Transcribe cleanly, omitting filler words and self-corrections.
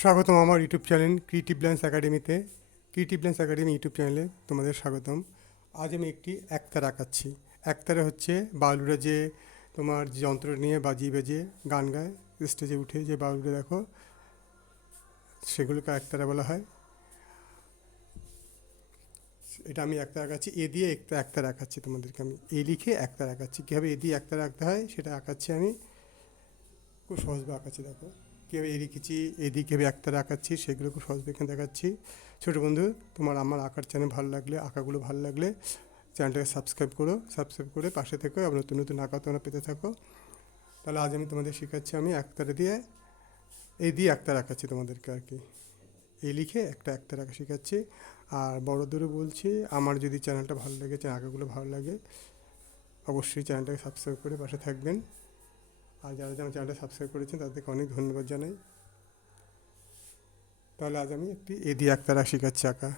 স্বাগতম আমার YouTube channel creative lines একাডেমিতে। ক্রিয়েটিভ লাইন্স একাডেমি ইউটিউব চ্যানেলে তোমাদের স্বাগতম। আজ আমি একটি একতারা আঁকাচ্ছি। একতারা হচ্ছে বাউলরা যে তোমার যন্ত্র নিয়ে বাজিয়ে বাজিয়ে গান গায়, স্টেজে উঠে যে বাউলরা দেখো, সেগুলোকে একতারা বলা হয়। এটা আমি একতারা আঁকাচ্ছি, এ দিয়ে একতারা আঁকাচ্ছি তোমাদেরকে। আমি এ লিখে একতারা আঁকাচ্ছি। কীভাবে এ দিয়ে একতারা আঁকতে হয় সেটা আঁকাচ্ছি আমি, খুব সহজভাবে আঁকাচ্ছি। দেখো কীভাবে এ লিখেছি, এদিকে কীভাবে একতারা আঁকাচ্ছি সেগুলো খুব সহজভাবে এখানে দেখাচ্ছি। ছোটো বন্ধু, তোমার আমার আঁকার চ্যানেল ভালো লাগলে, আঁকাগুলো ভালো লাগলে চ্যানেলটাকে সাবস্ক্রাইব করো, সাবস্ক্রাইব করে পাশে থেকো এবং নতুন নতুন আঁকা তোমরা পেতে থাকো। তাহলে আজ আমি তোমাদের শেখাচ্ছি, আমি একতারা দিয়ে এই দিয়ে একতারা আঁকাচ্ছি তোমাদেরকে আর কি। এই লিখে একটা একতারা আঁকা শেখাচ্ছি। আর বড়দেরও বলছি, আমার যদি চ্যানেলটা ভালো লাগে, আঁকাগুলো ভালো লাগে, অবশ্যই চ্যানেলটাকে সাবস্ক্রাইব করে পাশে থাকবেন। আর যারা আমার চ্যানেলটা সাবস্ক্রাইব করেছেন তাদেরকে অনেক ধন্যবাদ জানাই। তাহলে আজ আমি একটি এ দিয়ে একতারা শেখাচ্ছি আঁকা।